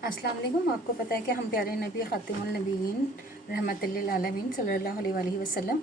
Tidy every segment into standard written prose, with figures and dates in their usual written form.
अस्सलाम वालेकुम। आपको पता है कि हम प्यारे नबी ख़ातिमुल नबीयीन रहमतुल लिल आलमीन सल्लल्लाहु अलैहि वसल्लम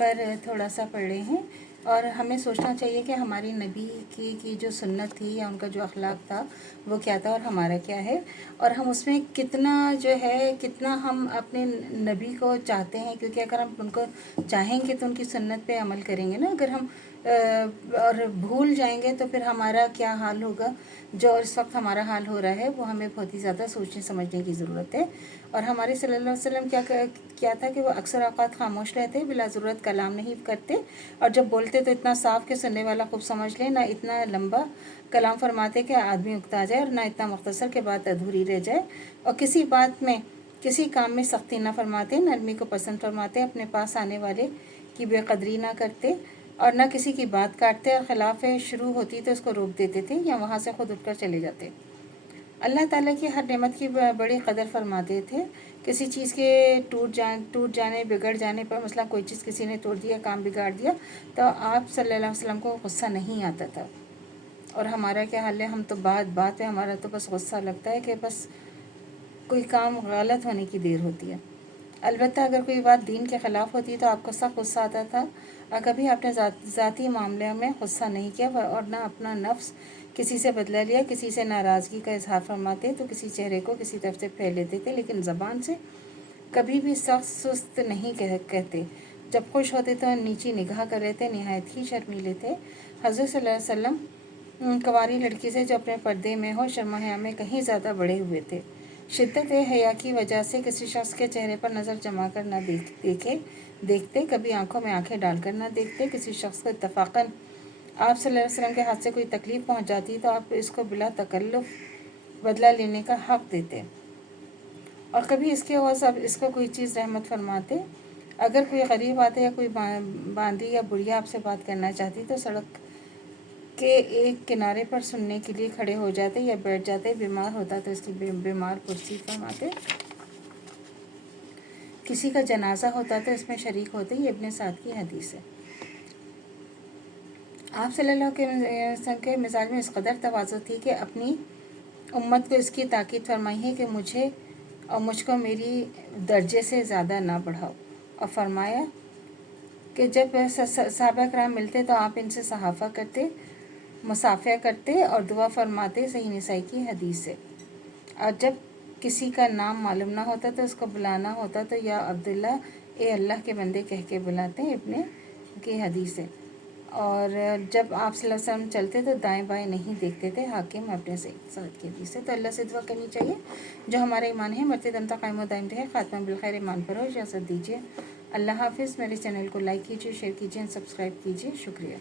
पर थोड़ा सा पढ़ रहे हैं, और हमें सोचना चाहिए कि हमारी नबी की जो सुन्नत थी या उनका जो अखलाक था वो क्या था और हमारा क्या है, और हम उसमें कितना जो है कितना हम अपने नबी को चाहते हैं। क्योंकि अगर हम उनको चाहेंगे तो उनकी सुन्नत पे अमल करेंगे ना। अगर हम और भूल जाएंगे तो फिर हमारा क्या हाल होगा। जो इस वक्त हमारा हाल हो रहा है वो हमें बहुत ही ज़्यादा सोचने समझने की ज़रूरत है। और हमारे सल्लल्लाहु अलैहि वसल्लम क्या था कि वो अक्सर औक़ात खामोश रहते, बिला ज़रूरत कलाम नहीं करते, और जब बोलते तो इतना साफ़ कि सुनने वाला खूब समझ ले। ना इतना लंबा कलाम फरमाते कि आदमी उकता जाए, और ना इतना मुख्तसर के बात अधूरी रह जाए। और किसी बात में किसी काम में सख्ती ना फरमाते, नरमी को पसंद फरमाते, अपने पास आने वाले की बेकदरी ना करते, और ना किसी की बात काटते, और ख़िलाफ़ शुरू होती तो उसको रोक देते थे या वहाँ से ख़ुद उठकर चले जाते। अल्लाह ताला की हर नेमत की बड़ी कदर फरमाते थे। किसी चीज़ के टूट जाने बिगड़ जाने पर, मसला कोई चीज़ किसी ने तोड़ दिया, काम बिगाड़ दिया, तो आप सल्लल्लाहु अलैहि वसल्लम को गुस्सा नहीं आता था। और हमारा क्या हाल है, हम तो बात पे हमारा तो बस गुस्सा लगता है कि बस कोई काम गलत होने की देर होती है। अलबत्ता अगर कोई बात दीन के ख़िलाफ़ होती तो आपको सख्त गुस्सा आता था, और कभी आपने ज़ाती मामले में गुस्सा नहीं किया, और ना अपना नफ्स किसी से बदला लिया। किसी से नाराज़गी का इजहार फरमाते तो किसी चेहरे को किसी तरफ से फेर लेते थे, लेकिन ज़बान से कभी भी सख्त सुस्त नहीं कहते। जब खुश होते तो नीची निगाह कर रहे थे, नहायत ही शर्मीले थे। हज़रत सल्लल्लाहु अलैहि वसल्लम कंवारी लड़की से जो अपने पर्दे में हो शर्म हया में कहीं ज़्यादा बड़े हुए थे। शिद्दत हया की वजह से किसी शख्स के चेहरे पर नज़र जमा कर न देखते, कभी आंखों में आंखें डालकर न देखते। किसी शख्स को इत्तफ़ाक़न आप सल्लल्लाहु अलैहि वसल्लम के हाथ से कोई तकलीफ़ पहुंच जाती तो आप इसको बिला तकल्लुफ़ बदला लेने का हक़ देते, और कभी इसके अवज़ अब इसको कोई चीज़ रहमत फरमाते। अगर कोई गरीब आते या कोई बांदी या बुढ़िया आपसे बात करना चाहती तो सड़क के एक किनारे पर सुनने के लिए खड़े हो जाते या बैठ जाते। बीमार होता तो इसकी बीमार कुर्सी फरमाते। किसी का जनाजा होता तो इसमें शरीक होते। ये इब्ने साद की हदीस है। आप सल्लल्लाहु अलैहि वसल्लम के मिजाज में इस कदर तवाज़ु थी कि अपनी उम्मत को इसकी ताकीद फरमाई है कि मुझे और मुझको मेरी दर्जे से ज़्यादा ना बढ़ाओ, और फरमाया कि जब सहाबा कराम मिलते तो आप इनसे सहाफ़ा करते, मुसाफ़ा करते और दुआ फरमाते। सही निसाई की हदीस है। और जब किसी का नाम मालूम ना होता तो उसको बुलाना होता तो या अब्दुल्ला, ए अल्लाह के बंदे कह के बुलाते हैं। इब्ने की हदीस है। और जब आप सल्लल्लाहु अलैहि वसल्लम चलते तो दाएं बाएं नहीं देखते थे। हाकिम अपने से साथ की हदीस है। तो अल्लाह से दुआ करनी चाहिए जो हमारा ईमान है मरते दम तक कायम दायम रहे, ख़ात्मा बिलखैर ईमान पर हो। इजाज़त दीजिए। अल्लाह हाफ़िज़। मेरे चैनल को लाइक कीजिए, शेयर कीजिए, सब्सक्राइब कीजिए। शुक्रिया।